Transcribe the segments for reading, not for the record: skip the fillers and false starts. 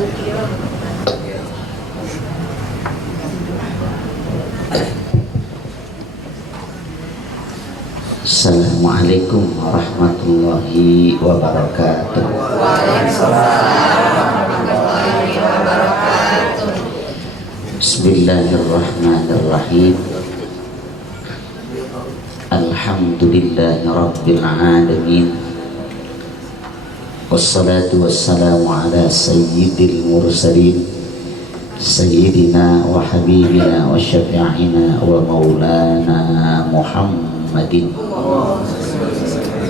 Assalamualaikum warahmatullahi wabarakatuh. Bismillahirrahmanirrahim. Alhamdulillahi rabbil alamin. Wassalatu wassalamu ala sayyidil mursalin sayyidina wa habibina wa syafi'ina wa maulana Muhammadin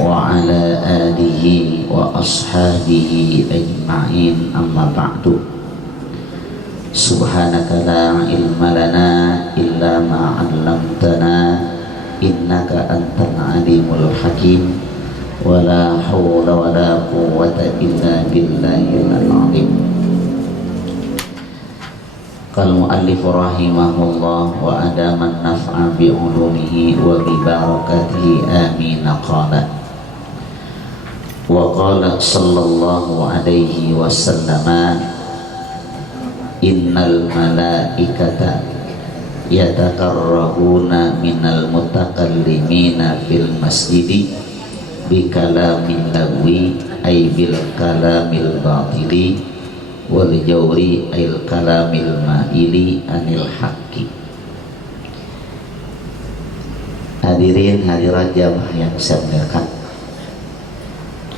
wa ala alihi wa ashabihi ajma'in, amma ba'du. Subhanaka la ilma lana illa ma 'allamtana innaka antal alimul hakim. Wala hawla wala quwwata illa billahil azim. Qal muallif rahimahullah wa adaman naf'a bi ulumihi wa bi barakatihi amin. Qala wa qala sallallahu alaihi wasallam, innal malaikata yatakarrahuna minal mutakallimina fil masjidi bi kalamil lagwi ay bil kalamil batili wal jawri ayil kalamil ma'ili anil haqqi. Hadirin hadirat jamaah yang saya muliakan,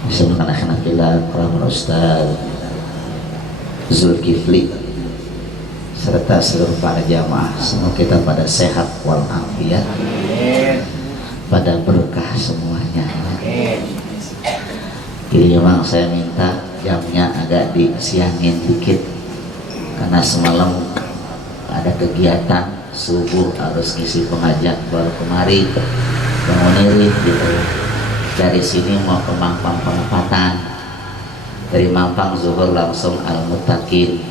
Bismillahirrahmanirrahim. Para Ustaz Zulkifli serta seluruh para jamaah, semoga kita pada sehat walafiat, pada berkah semuanya. Jadi memang saya minta jamnya agak disiangin dikit karena semalam ada kegiatan subuh harus ngisi pengajak baru kemari bangun diri gitu. Dari sini mau ke Mampang Penempatan, dari Mampang zuhur langsung Al-Muttaqin,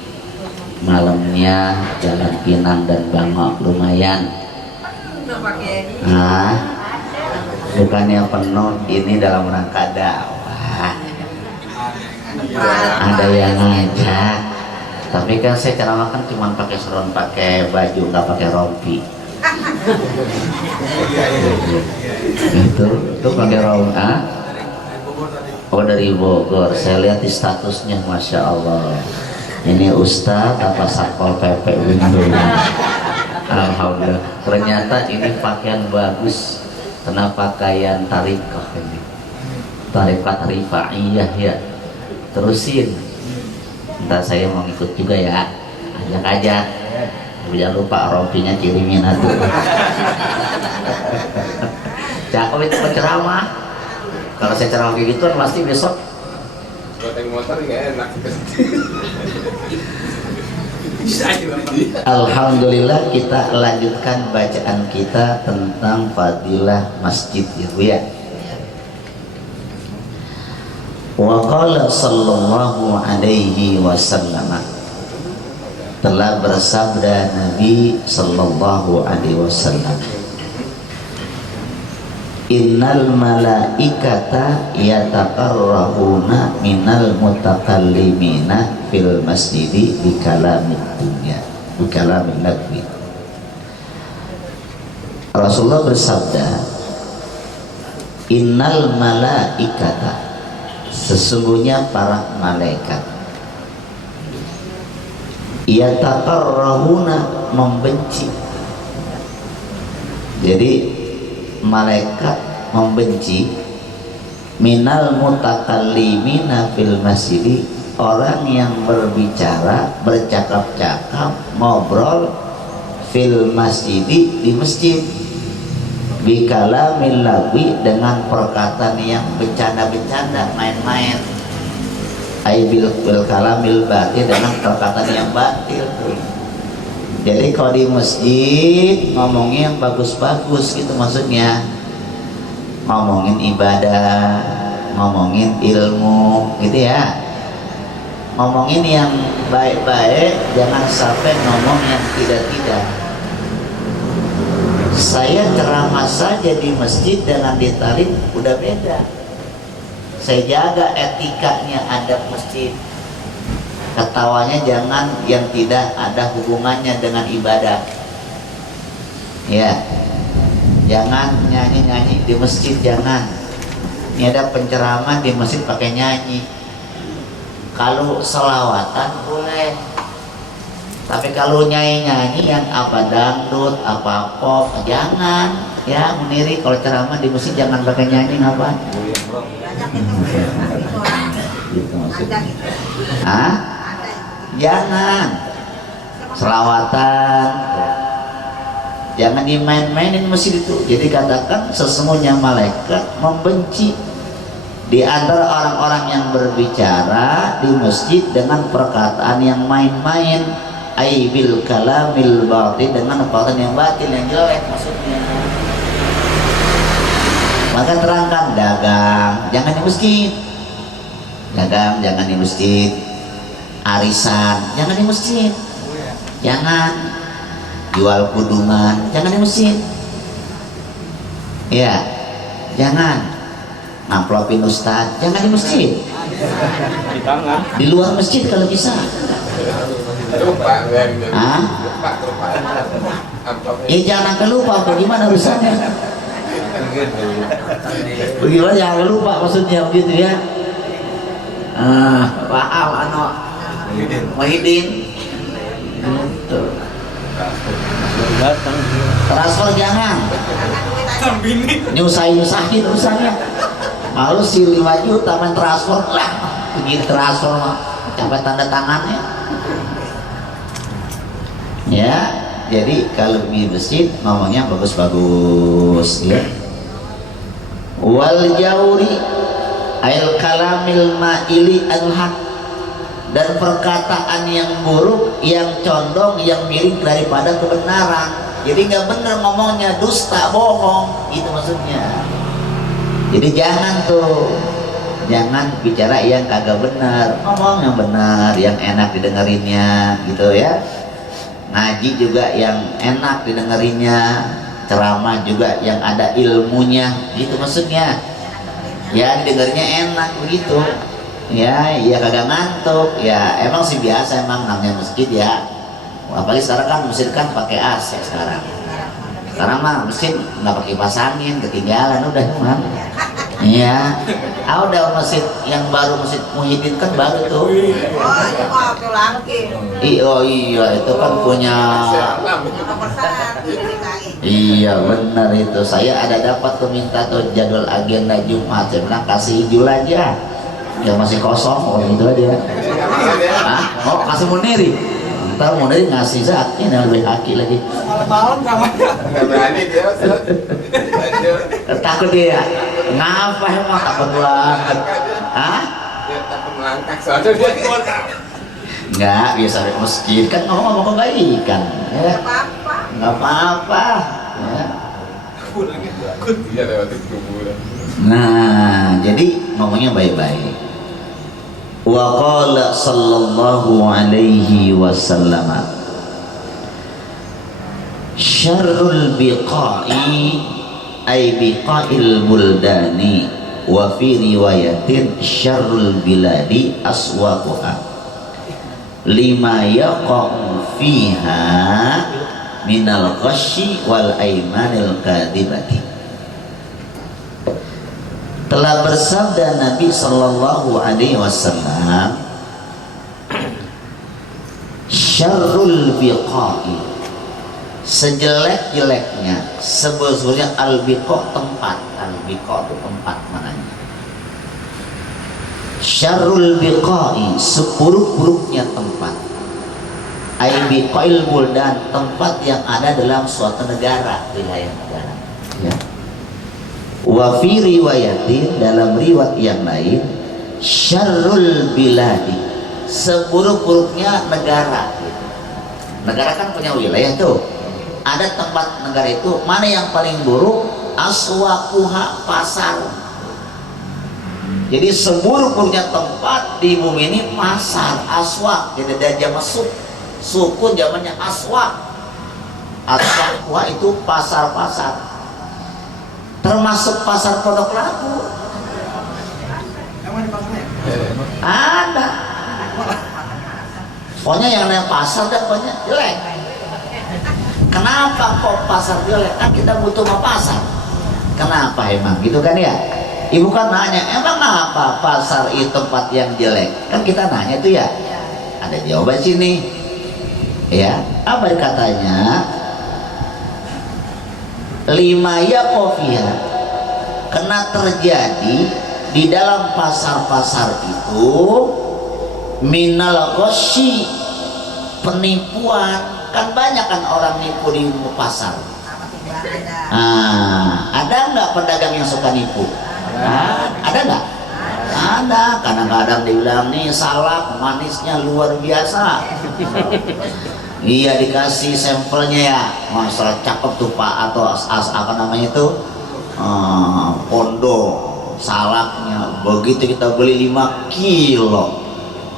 malamnya Jalan Pinang dan Bangok lumayan. Bukannya penuh, ini dalam rangka dakwah. Ada yang ngajak, tapi kan saya ceramah kan cuma pakai seron, pakai baju, nggak pakai rompi. Itu pakai rompi. Oh, dari Bogor. Saya lihat di statusnya, masya Allah. Ini Ustadz apa Satpol PP Windu. Alhamdulillah. Ternyata ini pakaian bagus. Kena pakaian tarikah ini, tarikat rifaiyah ya. Terusin, entah saya mau ikut juga ya, ajak aja. Jangan lupa rompinya kirimin atuh. Cakep itu penceramah. Kalau saya ceramah kayak gitu pasti besok motor nggak enak. Alhamdulillah, kita lanjutkan bacaan kita tentang fadilah Masjid Irwiyah. Wa qala sallallahu alaihi wasallam, telah bersabda Nabi sallallahu alaihi wasallam, innal malaikata yatakarrahuna minal mutakallimina fil masjidi bi kalamid dunya bi kalamil lagwi. Rasulullah bersabda, innal malaikata, sesungguhnya para malaikat, yatakarrahuna, membenci. Jadi malaikat membenci minal mutakallimina fil masjidi, orang yang berbicara, bercakap-cakap, ngobrol fil masjidi, di masjid, bi kalamil lagwi, dengan perkataan yang bercanda-bercanda, main-main, ay bil kalamil batil, dengan perkataan yang batil. Jadi kalau di masjid ngomongnya yang bagus-bagus gitu, maksudnya ngomongin ibadah, ngomongin ilmu gitu ya, ngomongin yang baik-baik, jangan sampai ngomong yang tidak-tidak. Saya ceramah saja di masjid dengan ditarik udah beda. Saya jaga etikanya adab masjid. Ketawanya jangan yang tidak ada hubungannya dengan ibadah. Ya, jangan nyanyi-nyanyi di masjid, jangan. Ini ada penceramah di masjid pakai nyanyi. Kalau selawatan boleh, tapi kalau nyanyi-nyanyi yang apa dangdut, apa pop, jangan. Ya, meniri kalau ceramah di masjid jangan pakai nyanyi, ngapa? Gitu maksudnya. Hah? Jangan. Selawatan. Jangan dimain-mainin masjid itu. Jadi katakan sesungguhnya malaikat membenci di antara orang-orang yang berbicara di masjid dengan perkataan yang main-main, aibil kalamil batil, dengan perkataan yang batil, yang jelek maksudnya. Maka terangkan, dagang jangan di masjid, dagang jangan di masjid, arisan jangan di masjid, jangan jual kudungan jangan di masjid, ya jangan ngamplopin ustad jangan di masjid, di luar masjid kalau bisa. Ya jangan kelupa, bagaimana urusannya? Bagaimana jangan lupa maksudnya begitu ya? Paham ano? Muhyiddin. Transfer jangan. Nyusahin urusannya. Malu si 5 juta main transfer lah. Begitu transfer mah sampai tanda tangannya. Ya, jadi kalau di masjid ngomongnya bagus-bagus ya. Wal jauri ail kalamil ma'ili al-haq, dan perkataan yang buruk, yang condong, yang miring daripada kebenaran. Jadi nggak benar ngomongnya, dusta, bohong, itu maksudnya. Jadi jangan tuh, jangan bicara yang kagak benar, ngomong yang benar, yang enak didengerinnya, gitu ya. Ngaji juga yang enak didengerinnya, ceramah juga yang ada ilmunya, gitu maksudnya. Ya didengerinnya enak begitu. Ya, ya kagak ngantuk. Ya emang sih biasa, emang namanya masjid ya. Apalagi sekarang kan masjid kan pakai AC sekarang. Sekarang mah masjid nggak pakai kipas angin, ketinggalan udah mah. Iya. Udah masjid yang baru, masjid Muhyiddin kan baru tuh. Oh iya, itu kan punya. Iya benar itu. Saya ada dapat tuh minta tuh jadwal agenda Jumat. Saya bilang kasih hijau aja. Ya masih kosong, oh itu aja. Oh kasih Muniri. Ntar Muniri ngasih Zaki, yang lebih kaki lagi. Malam kamu nggak berani dia. Takut dia. Ngapa emang takut banget? Hah? Dia takut melangkah soalnya dia keluar. Enggak, biasa di masjid kan ngomong kebaikan. Ya. Nggak apa-apa. Ya. Dia lewat kuburan. Nah, jadi ngomongnya baik-baik. Wa qala sallallahu alaihi wasallam, syarrul biqa'i ay biqa'il buldani, wa fi riwayatin syarrul biladi aswaquha lima yaqa'u fiha minal ghasyi wal aimanil kadibati. Telah bersabda Nabi Sallallahu Alaihi Wasallam, syarrul biqa'i, sejelek-jeleknya, sebetulnya al-biqa' tempat, al-biqa' itu tempat mananya. Syarrul biqa'i, seburuk-buruknya tempat, ay biqa'il buldan, tempat yang ada dalam suatu negara, wilayah negara ya. Wa fi riwayatin, dalam riwayat yang lain, syarrul biladi, seburuk-buruknya negara gitu. Negara kan punya wilayah tuh, ada tempat negara itu, mana yang paling buruk? Aswaquha, pasar. Jadi seburuk-buruknya tempat di bumi ini pasar, aswaq. Jadi ada jamak suku zamannya aswaq. Aswaquha itu pasar-pasar, termasuk pasar produk laku. Ada. Pokoknya yang namanya pasar dan pokoknya jelek. Kenapa kok pasar jelek? Kan kita butuh mau pasar. Kenapa emang gitu kan ya? Ibu kan nanya, emang apa pasar itu tempat yang jelek? Kan kita nanya itu ya. Ada jawaban sini. Ya, apa katanya? Lima ya kofiha, karena terjadi di dalam pasar-pasar itu minal ghosyi, penipuan. Kan banyak kan orang nipu di pasar. Ada nggak pedagang yang suka nipu? Ada nggak? Ada. Kadang-kadang dibilang nih salak manisnya luar biasa. Iya, dikasih sampelnya ya, masa cakep tuh Pak, atau apa namanya itu, pondo salaknya. Begitu kita beli 5 kilo,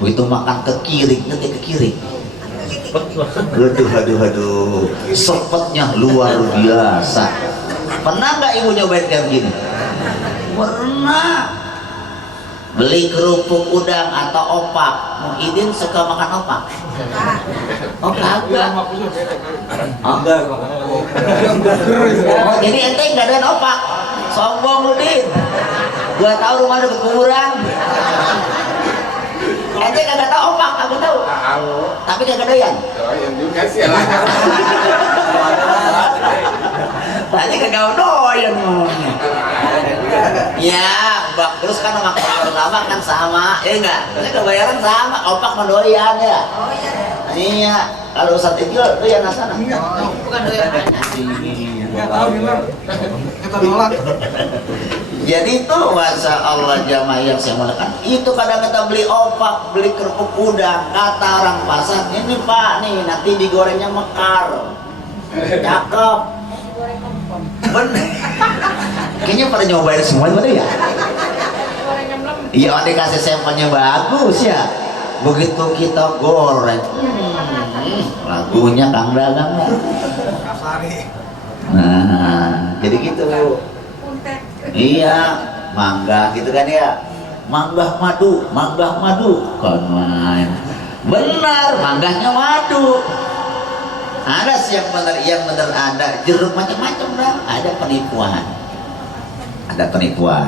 begitu makan ke kiri, nanti ke kiri. Aduh, sepetnya luar biasa. Pernah nggak ibu nyobain kayak begini? Pernah. Beli kerupuk udang atau opak. Muhyiddin suka makan opak? Oh kagak. Oh, jadi ente nggak ada opak? Sombong lu Din. Gua tahu rumah deket kuburan. Ente kagak tahu opak, kagak tahu. Tapi kagak doyan. Doyan juga sih lah. Tadi kagak doyan ngomongnya. Ya, bak terus kan sama lama kan sama, enggak? Terus kebayaran sama, opak sama doyan ya. Oh iya. Iya, kalau Ustaz Ijul doyan asana. Bukan doyan. Enggak tahu gimana. Kita nolak. Jadi itu masya Allah jamaah yang saya mulakan. Itu kadang kita beli opak, beli kerupuk udang, kata orang pasar, ini Pak nih nanti digorengnya mekar, cakep. Bener. Kayaknya pada nyobain semua bener ya? Iya, dikasih sampelnya bagus ya. Begitu kita goreng, lagunya Kang Dagang. Nah, jadi gitu. Iya, mangga gitu kan ya. Mangga madu kan main. Benar, manggahnya madu. Ada sih yang benar ada jeruk macam-macam dah. Ada penipuan.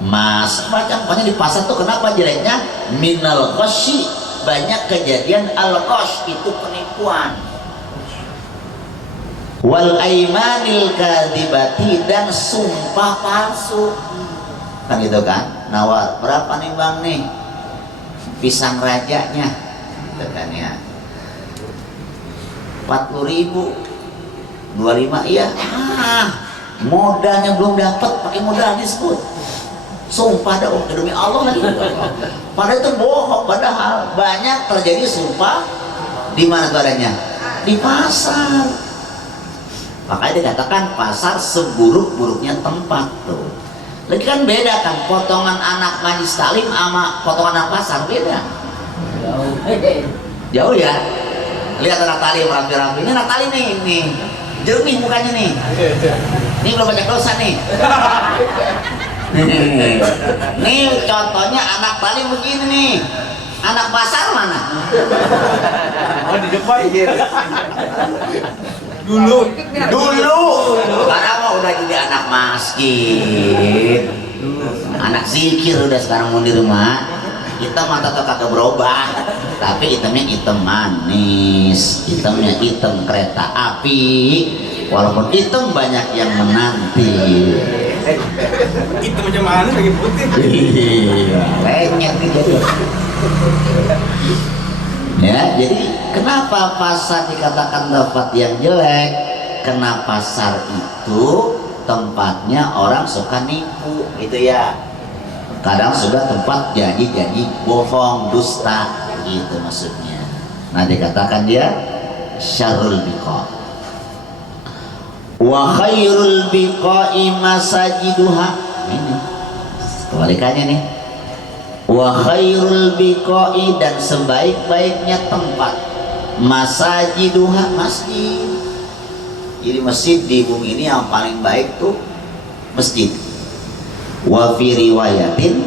Mas macam-macam di pasar tuh kenapa jeleknya? Minal ghosyi, banyak kejadian al-ghosh itu penipuan. Wal aimanil kadzibati, dan sumpah palsu. Kan gitu kan? Nawar, berapa nih Bang nih? Pisang rajanya. Gitu kan ya. 40.000, 25, iya. Modalnya belum dapat, pakai modal disebut. Sumpah dong, demi Allah lagi. Padahal itu bohong, padahal banyak terjadi sumpah di mana tuh adanya? Di pasar. Makanya dikatakan pasar seburuk-buruknya tempat tuh. Lagi kan beda kan, potongan anak majlis taklim sama potongan anak pasar beda. Jauh ya. Lihat anak talim rapi-rapi, ini anak talim nih, jernih mukanya nih, ini belum banyak dosa nih. Nih contohnya anak talim begini nih, anak pasar mana? Oh di depan dulu, sekarang mah udah jadi anak masjid, anak zikir udah sekarang mau di rumah. Hitam mata atau kagak berubah, tapi hitamnya hitam manis, hitamnya hitam kereta api, walaupun hitam banyak yang menanti. Hitam aja manis lagi putih. Iya, lenyek nih jadi. Ya, jadi kenapa pasar dikatakan tempat yang jelek? Karena pasar itu tempatnya orang suka nipu, gitu ya. Kadang sudah tempat janji-janji bohong, dusta, gitu maksudnya. Nah dikatakan dia syarrul biqa. Wa khairul biqa'i masajiduha. Ini kebalikannya nih. Wa khairul biqa'i, dan sebaik-baiknya tempat masajiduha, masjid. Jadi masjid di bumi ini yang paling baik tuh masjid. Wa fi riwayatin,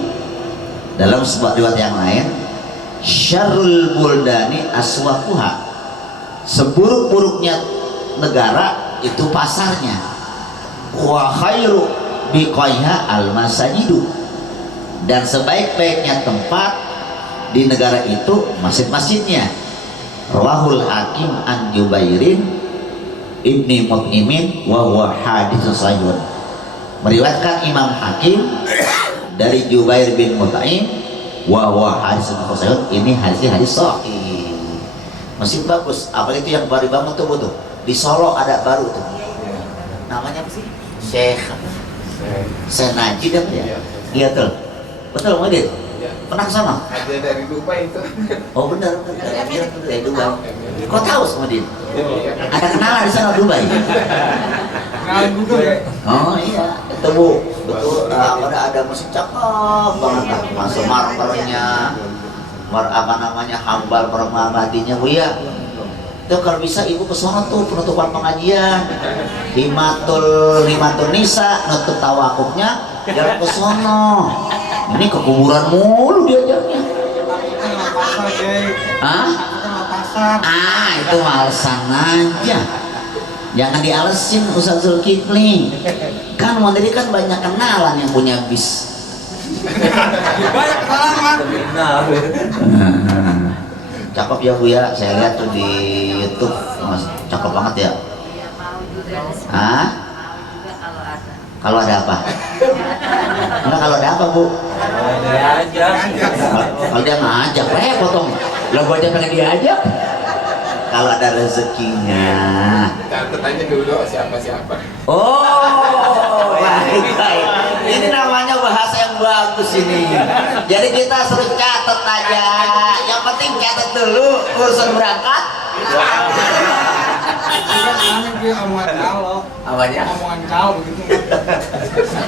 dalam sebuah riwayat yang lain, syarrul buldani aswaquha, seburuk-buruknya negara itu pasarnya. Wa khairu biqaiha al masajidu, dan sebaik-baiknya tempat di negara itu masjid-masjidnya. Rawahul Hakim an Jubairin ibni Mut'imin wa huwa haditsun sahihun. Meriwayatkan Imam Hakim dari Jubair bin Mut'im wa huwa haditsun sahihun, ini hadis sahih. Masih bagus. Apalagi itu yang baru bangun tuh butuh. Di Solo ada baru tuh. Namanya apa sih? Syekh Najib ya? Iya tuh. Betul Muhammad? Pernah ke sana? Ada dari Dubai itu. Oh benar, dari Dubai. Kok tahu sama dia? Ada kenalan di sana Dubai? Kenalan juga ya? Oh iya, itu Bu. Betul, ada masih cakep banget. Masuk marmernya, apa namanya, hambal permabadinya Bu ya. Itu kalau bisa ibu ke sana tuh penutupan pengajian. Himatul Nisa, nutup tawakufnya, jalan ke sono. Ini ke kuburan mulu diajaknya. Hah? Itu alasan aja. Jangan dialesin Ustaz Zulkifli. Kan Mondri kan banyak kenalan yang punya bis. Banyak kenalan kan? Cakep ya Bu ya, saya lihat tuh di YouTube, Mas, cakep banget ya. Hah? Kalau ada apa? Enggak, kalau ada apa Bu? Kalau dia ngajak, repot dong. Lah gua aja pengen diajak. Kalau ada rezekinya. Kita tanya dulu siapa. Oh, baik. Ini namanya bahasa yang bagus ini. Jadi kita suruh catat aja. Yang penting catat dulu urusan berangkat. Omongan kau begitu.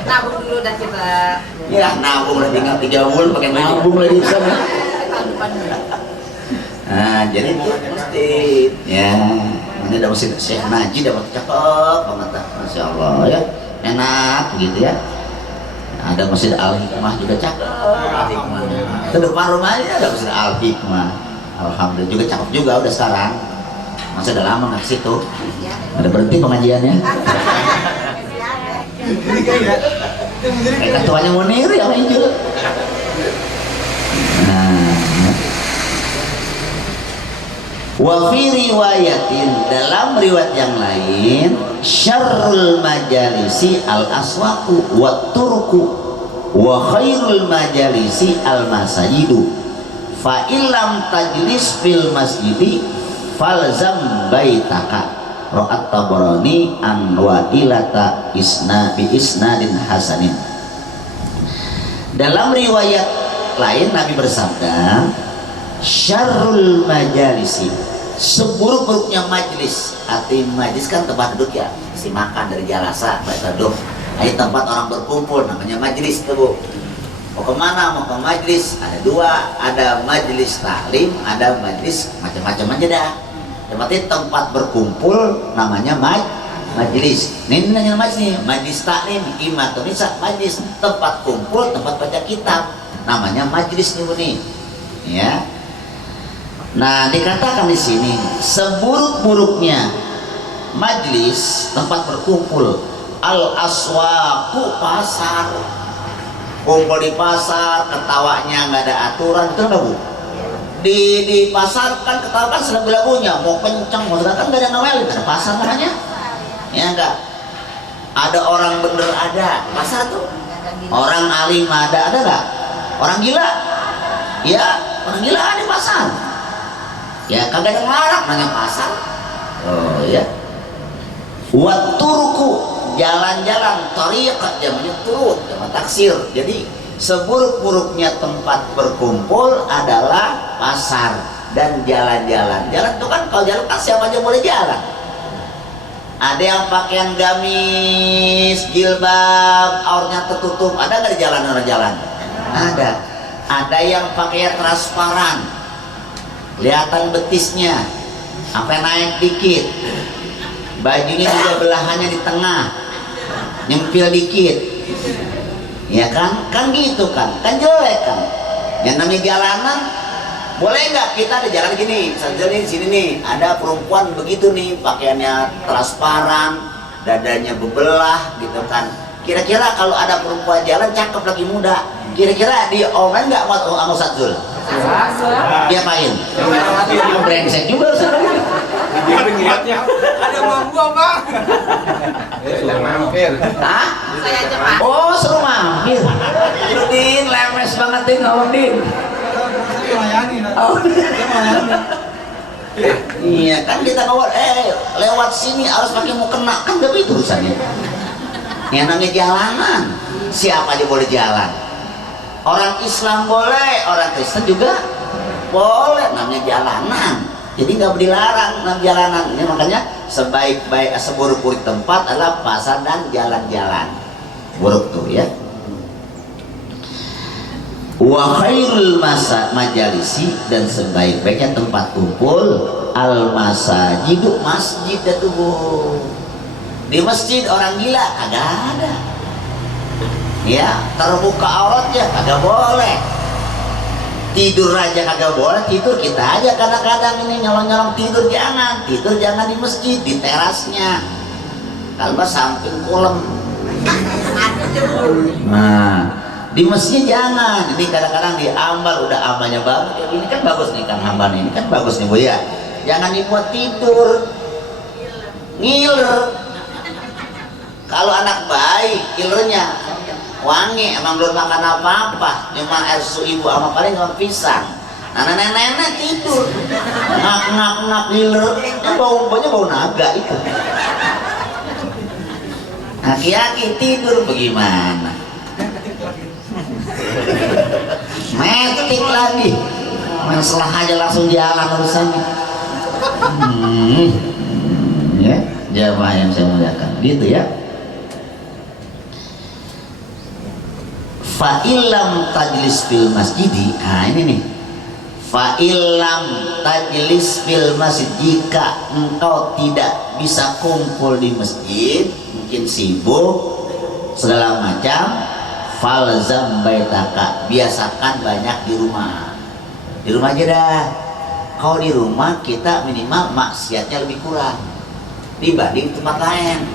Nabung dulu dah kita. Ya, nabung lah tinggal 3 bulan pakai nabung lagi di sana. Nah, jadi itu mesti ya. Ini ada masjid Syekh Najib, dapat cakep banget, masya Allah ya, enak begitu ya. Ada masjid Al Hikmah juga cakep. Al Hikmah. Itu depan rumahnya ada masjid Al Hikmah. Alhamdulillah juga cakep juga udah sekarang. Masa udah lama nggak ke situ. Ada berhenti pengajiannya. Ketuanya Munir yang hijau. Wa fi riwayatin, dalam riwayat yang lain, syarrul majalisi al aswaqu wa turku wa khairul majalisi al masajidu fa illam tajlis fil masjidi falzam baitaka. Ra'at Tabarani an Wa'ilata bi isnadin hasanin. Dalam riwayat lain Nabi bersabda, syarrul majalisi, seburuk-buruknya majlis. Arti majlis kan tempat duduk ya, isi makan dari jalasa, baik duduk. Ini tempat orang berkumpul, namanya majlis tuh Bu. Mau kemana? Mau ke majlis, ada 2, ada majlis taklim, ada majlis macam-macam aja dah. Tempat berkumpul namanya majlis. Ini namanya majlis, majlis taklim, imatun nisa, majlis tempat kumpul, tempat baca kitab, namanya majlis nih Bu nih. Ya. Nah, dikatakan di sini seburuk-buruknya majlis, tempat berkumpul, al aswaqu, pasar. Kumpul di pasar, ketawanya nggak ada aturan, itu enggak Bu? Di pasar kan ketawa kan sedang lagunya, mau kencang, mau sedang kan nggak ada ngawel, ada pasar namanya. Ya enggak? Ada orang bener ada, pasar tuh. Orang alim ada nggak? Orang gila? Ya, orang gila ada di pasar. Ya kagak ada larang namanya pasar. Oh ya. Wa turku, jalan-jalan, tariq jamnya turut, jaman taksir. Jadi seburuk-buruknya tempat berkumpul adalah pasar dan jalan-jalan. Jalan itu kan kalau jalan kan siapa aja boleh jalan. Ada yang pakaian gamis, jilbab, aurnya tertutup, ada nggak di jalan orang jalan? Ada. Ada yang pakai transparan, kelihatan betisnya, sampai naik dikit. Bajunya juga belahannya di tengah, nyempil dikit. Ya kan gitu kan jelek kan. Yang namanya jalanan boleh nggak kita ada jalan gini, misalnya nih sini nih ada perempuan begitu nih, pakaiannya transparan, dadanya bebelah gitu kan. Kira-kira kalau ada perempuan jalan cakep lagi muda, kira-kira diomelin nggak sama Ustaz Zul? Diapain? Brengsek juga Ustaz. Ada mampu apa? Mampir. Hah? Saya aja Pak. Oh, seru mampir. Lu Din, lemes banget Din, nolong Din. Saya melayani. Oh. Saya melayani. Iya kan kita bawa, lewat sini harus pakai mukena, kan gak begitu urusannya. Yang namanya jalanan, siapa aja boleh jalan. Orang Islam boleh, orang Kristen juga boleh, namanya jalanan. Jadi nggak dilarang namanya jalanan. Ini makanya sebaik-baik seburuk-buruk tempat adalah pasar dan jalan-jalan. Buruk tuh ya. Wa khairul majalisi, dan sebaik-baiknya tempat kumpul al masajidu, masjid itu Bu. Di masjid orang gila kagak ada. Ya, terbuka auratnya kagak boleh. Tidur aja kagak boleh, tidur kita aja kadang-kadang ini nyolong-nyolong tidur jangan di masjid, di terasnya. Kalau nggak samping kolam. Nah, di masjid jangan. Ini kadang-kadang di ambal udah ambalnya bagus. Ini kan bagus nih Kang Hamban, ini kan bagus nih Bu ya. Jangan dibuat tidur, ngiler. Kalau anak bayi, ngilernya wangi, emang belum makan apa-apa, cuma air susu ibu sama paling cuma pisang. Nah nenek-nenek tidur, ngak ngiler, baunya bau naga itu. Aki-aki tidur bagaimana? Metik lagi, masalah aja langsung jalan urusannya. Ya, jamaah yang saya muliakan, gitu ya. Fa'ilam tajlis fil masjidi, nah ini nih, fa'ilam tajlis fil masjid, jika engkau tidak bisa kumpul di masjid, mungkin sibuk segala macam, falzam baitaka, biasakan banyak di rumah aja dah. Kalau di rumah kita minimal maksiatnya lebih kurang dibanding tempat lain.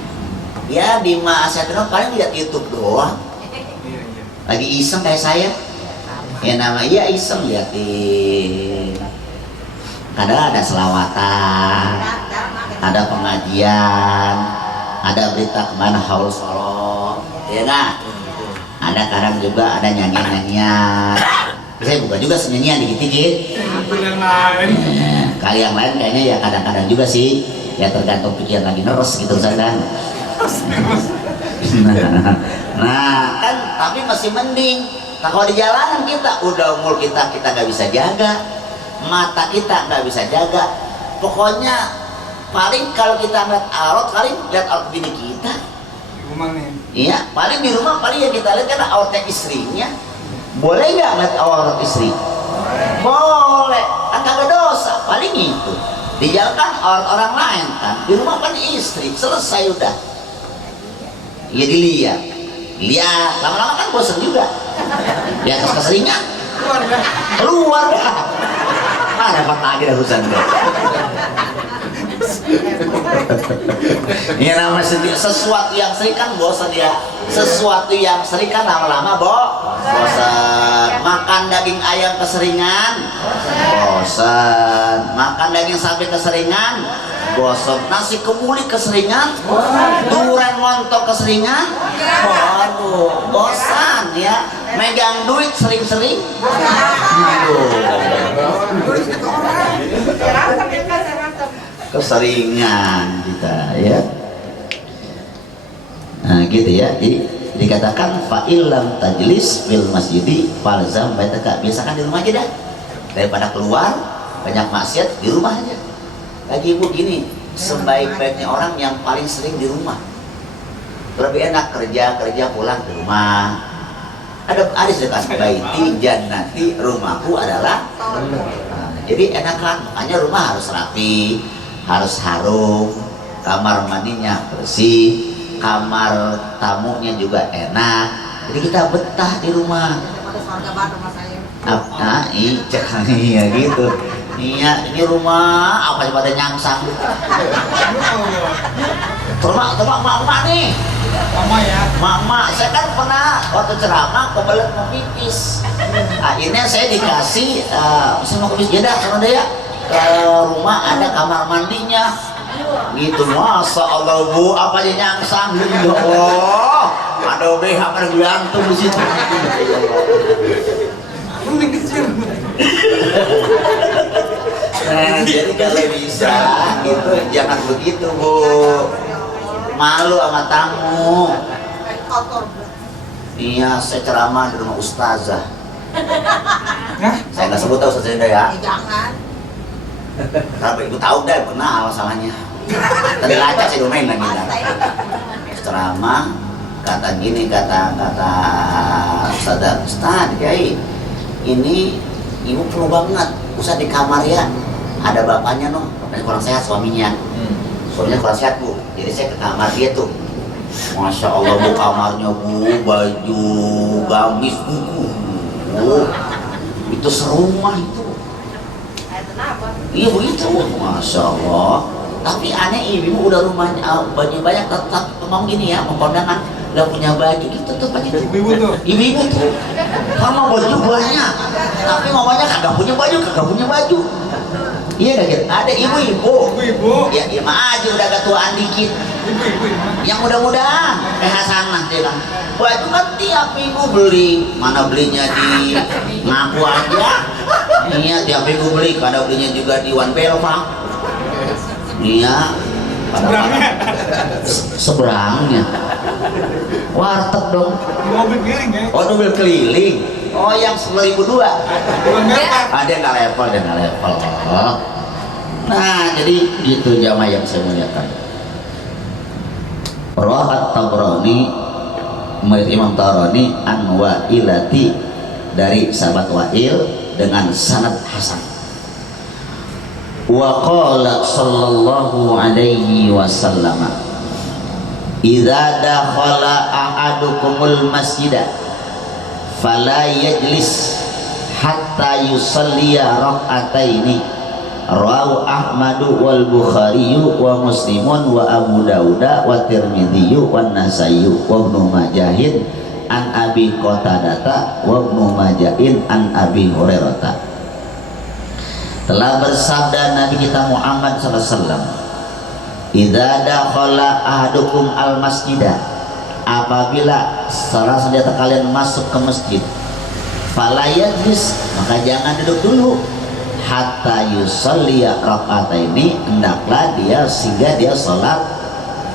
Ya di maksiatnya paling lihat YouTube doang, lagi iseng kayak saya ya, namanya iseng liatin. Kadang ada selawatan, ada pengajian, ada berita kemana haul solo, ya nah. Ada kadang juga ada nyanyian. Saya buka juga nyanyian dikit-dikit. Kali yang lain kayaknya ya kadang-kadang juga sih, ya tergantung pikiran lagi neres gitu kan. Nah kan, tapi masih mending. Nah, kalau di jalanan kita udah umur kita nggak bisa jaga, mata kita nggak bisa jaga. Pokoknya paling kalau kita lihat aurat, paling lihat aurat bini kita. Iya, paling di rumah paling ya kita lihat kan auratnya istrinya. Boleh nggak lihat aurat istri? Boleh, kan kagak dosa. Paling itu. Di jalan kan aurat orang lain kan. Di rumah kan istri, selesai udah. Ya dilihat, lama-lama kan bosan juga. Ya keseringan, keluar dah. Dapat lagi dah bosan deh. Ya namanya sesuatu yang sering kan bosan ya. Sesuatu yang sering kan lama-lama bosan. Makan daging ayam keseringan, bosan. Makan daging sapi keseringan, bosan. Nasi kebuli keseringan, durian montok keseringan, waduh, bosan ya. Megang duit sering-sering, keseringan kita ya. Nah gitu ya. Jadi dikatakan fa'ilam tajlis fil masjidi falzam baitaka, biasakan di rumah aja dah, daripada keluar banyak maksiat. Di rumah aja. Lagi ibu gini, sebaik-baiknya orang yang paling sering di rumah. Lebih enak kerja pulang ke rumah. Ada hadis dekat baiti jannati, rumahku adalah. Nah, jadi enakan, makanya rumah harus rapi, harus harum, kamar mandinya bersih, kamar tamunya juga enak. Jadi kita betah di rumah. Iya gitu. Iya, ini rumah apa pada nyangsang. Tebak mama nih. Mama ya. Mama, saya kan pernah waktu ceramah kebelet mau pipis. Akhirnya saya dikasih, saya mau pipis jeda sama dia. Ke rumah ada kamar mandinya. Gitu, masa Allah bu, apa aja nyangsang gitu. Ya Allah, ada BH ada gantung di situ. Mending kecil. Nah, jadi kalau bisa gitu jangan begitu bu, malu sama tamu. Kotor. Iya, saya ceramah di rumah ustazah. Hah? Saya nggak sebut tahu ustazah ya. Jangan. Kalau ibu tahu deh, kenal masalahnya. Tadi lacak sih domain lagi dah. Ceramah kata gini, kata Ustaz Kiai, ini ibu perlu banget usah di kamar ya. Ada bapaknya noh, bapaknya kurang sehat suaminya. Suaminya kurang sehat bu, jadi saya ke kamar dia tuh. Masya Allah bu, kamarnya bu, baju gamis buku. Itu serumah itu. Iya begitu, Masya Allah. Tapi aneh ibu udah rumahnya baju banyak, tetap ngomong gini ya, mau kondangan nggak punya baju gitu tuh pak itu. Ibu tuh. Ibu tuh, sama baju banyak, tapi mamanya kagak punya baju. Iya gak gitu? Ada ibu-ibu. Ibu. Ya, ya aja udah ketuaan dikit. Ibu. Yang mudah-mudahan kayak Hasanah dia kan. Baju kan tiap minggu beli, mana belinya di ngaku aja. Iya tiap minggu beli, kadang belinya juga di One Belva. Iya. Seberangnya. Warteg dong. Mobil keliling ya. Oh mobil keliling. Oh yang 10.002. Bukan merah. Ada nggak level, dia nggak level. Nah jadi itu jamaah yang saya muliakan. Rahat Tabrani, menurut Imam Tabrani an Wa'ilati dari sahabat Wa'il dengan sanad hasan. Wa qala sallallahu alaihi wasallam, idza dakhala ahadukumul masjida fala yajlis hatta yusalliya rak'ataini. Rawahu Ahmadu wal Bukhari wa Muslimun wa Abu Dawud wa Tirmidzi wa Nasai wa Ibnu Majah an Abi Qatadah wa Ibnu Majah an Abi Hurairah. Telah bersabda Nabi kita Muhammad sallallahu alaihi wasallam, idza dakhala ahadukum al masjidah, apabila salah satu kalian masuk ke masjid, fala yajlis, maka jangan duduk dulu, hatta yusalliya raka'ataini, hendaklah dia sehingga dia sholat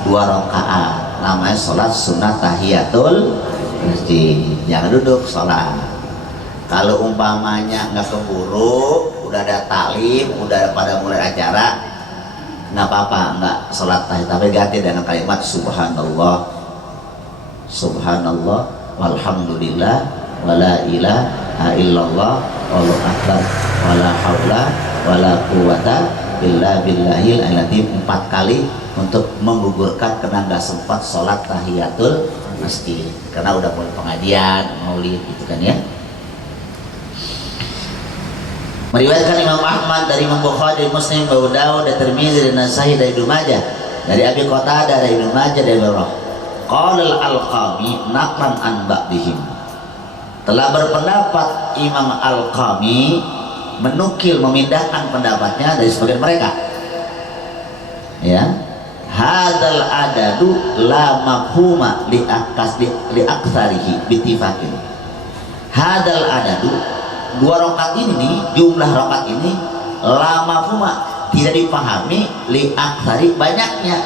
2 rakaat, namanya sholat sunnah tahiyatul masjid. Jangan duduk sholat. Kalau umpamanya nggak keburu, udah ada taklim, udah pada mulai acara, nggak apa-apa, nggak sholat tahiyat, tapi ganti dengan kalimat subhanallah, subhanallah, walhamdulillah, wala ilaha illallah, wallahu akbar, wala haula wala quwata illa billahil azim, 4 kali untuk menggugurkan karena nggak sempat sholat tahiyatul masjid karena udah mulai pengajian maulid gitu kan ya. Meriwayatkan Imam Ahmad dari Imam Bukhari, Muslim, Abu Dawud, dan Tirmidzi, dan Nasai dari Ibnu Majah, dari Abi Qatadah, dari Ibnu Majah, dari Barrah. Qala al-Alqami naqlan an ba'dihim. Telah berpendapat Imam Al-Qami menukil, memindahkan pendapatnya dari sebagian mereka. Ya. Hadzal adadu la mafhuma li aktsarihi bittifaqin. Hadzal adadu, 2 rakaat ini nih, jumlah rakaat ini lama puma tidak dipahami li aktsari, banyaknya,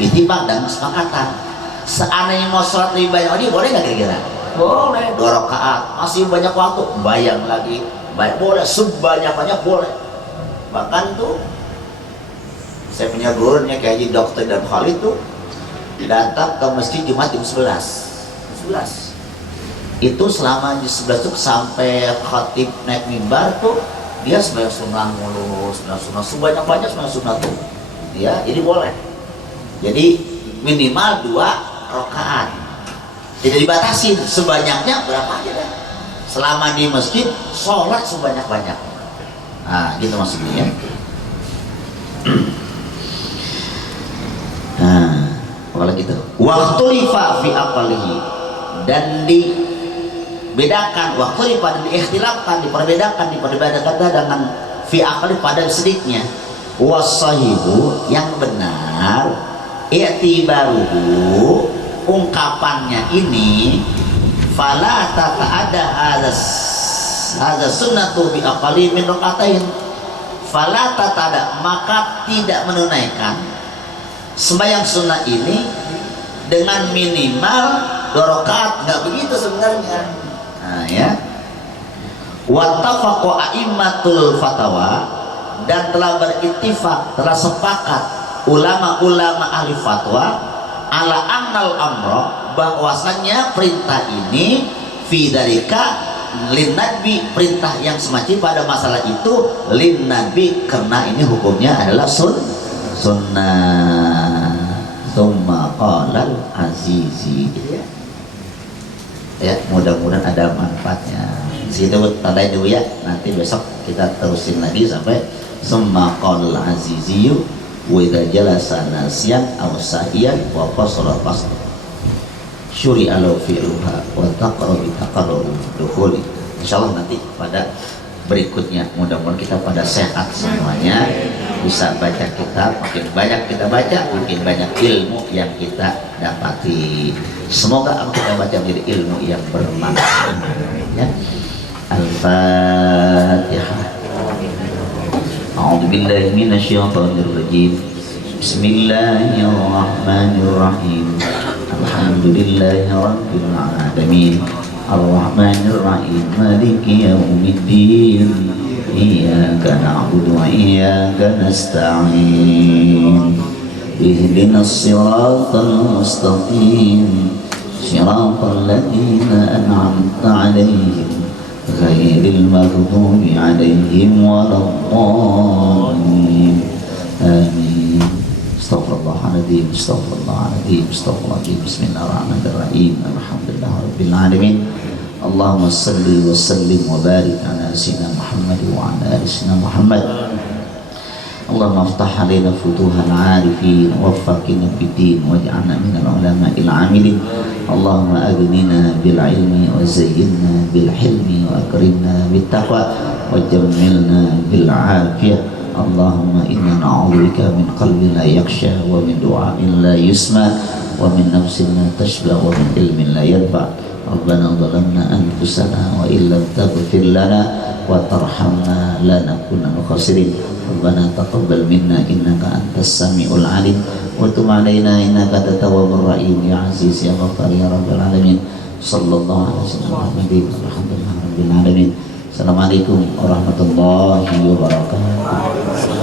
bittifaq dan kesepakatan. Seandainya mau sholat lebih banyak lagi boleh nggak kira-kira? Boleh. 2 rakaat masih banyak waktu, bayang lagi, baik boleh, sebanyak-banyak boleh. Bahkan tuh saya punya gurunya kayak Haji Dokter dan Khalid tuh datang ke masjid Jumat jam 11. Itu selama di 11 tuh sampai khatib naik mimbar tuh dia sembahyang sunnah mulu, sunnah sebanyak-banyak sunnah tuh ya, jadi boleh. Jadi minimal 2 rakaat, tidak dibatasin, sebanyaknya berapa aja dah, selama di masjid sholat sebanyak-banyak. Nah gitu maksudnya ya. Nah apalagi itu waktu lifa fi aqalihi, dan dibedakan waktu lifa, dan diikhtilafkan, diperbedakan dengan fi aqali pada sedikitnya. Wasahibu, yang benar, i'tibaruhu, ungkapannya ini, fala tata'ada hadza sunnatu bi aqali min rakatain, fala tata'ada, maka tidak menunaikan sembahyang sunnah ini dengan minimal 2 rakaat, nggak begitu sebenarnya. Nah ya, wattafaqu a'immatul fatawa, dan telah berittifaq, telah sepakat ulama-ulama ahli fatwa ala annal amra, bahwasanya perintah ini fi dzalika lin nabi, perintah yang semacam pada masalah itu lin nabi, karena ini hukumnya adalah sunnah. Tsumma qala al-azizi, ya mudah-mudahan ada manfaatnya. Situ tandai dulu ya, nanti besok kita terusin lagi sampai tsumma qala al-azizi wa idza jalasa nasiyan aw sahiyan wa qasara qasr syuri'a lahu fi'luha wa taqrabu dukhuli. Insyaallah nanti pada berikutnya mudah-mudahan kita pada sehat semuanya, bisa baca kitab, makin banyak kita baca makin banyak ilmu yang kita dapati. Semoga apa kita baca menjadi ilmu yang bermanfaat ya. Al-Fatihah. A'udzu billahi minasyaitonir rajim. Bismillahirrahmanirrahim. Alhamdulillahi rabbil alamin. Ar-Rahmanir Rahim. Maliki yaumiddin. Iyyaka na'budu wa iyyaka nasta'in. Ihdinas siratal mustaqim. Siratal ladzina an'amta 'alaihim ghairil maghdubi 'alaihim waladdallin. Amin. Astaghfirullahaladzim, astaghfirullahaladzim, astaghfirullahaladzim. Bismillahirrahmanirrahim. Alhamdulillahirabbil alamin. Allahumma salli wa sallim wa barik ala sayyidina Muhammad wa ala ali sayyidina Muhammad. Allahumma aftah alaina futuhal arifin waffaqina fid-din waj'alna minal ulama'il 'amilin. Allahumma aghnina bil ilmi wa zayyinna bil hilmi wa akrimna bit taqwa wa jammilna bil 'afiyah. Allahumma inna na'udzubika min qalbin la yakhsha wa min du'ain la yusma wa min nafsin la tashba wa min ilmin la yanfa'. Rabbana zalamna anfusana wa illam taghfir lana wa tarhamna lanakunanna khasirin. Rabbana taqabbal minna innaka antas samiul alim wa tub alaina innaka antat tawwabur rahim ya aziz ya ghaffar ya rabbal alamin. Sallallahu alaihi wasallam. Alhamdulillahirabbil alamin. Assalamualaikum warahmatullahi wabarakatuh.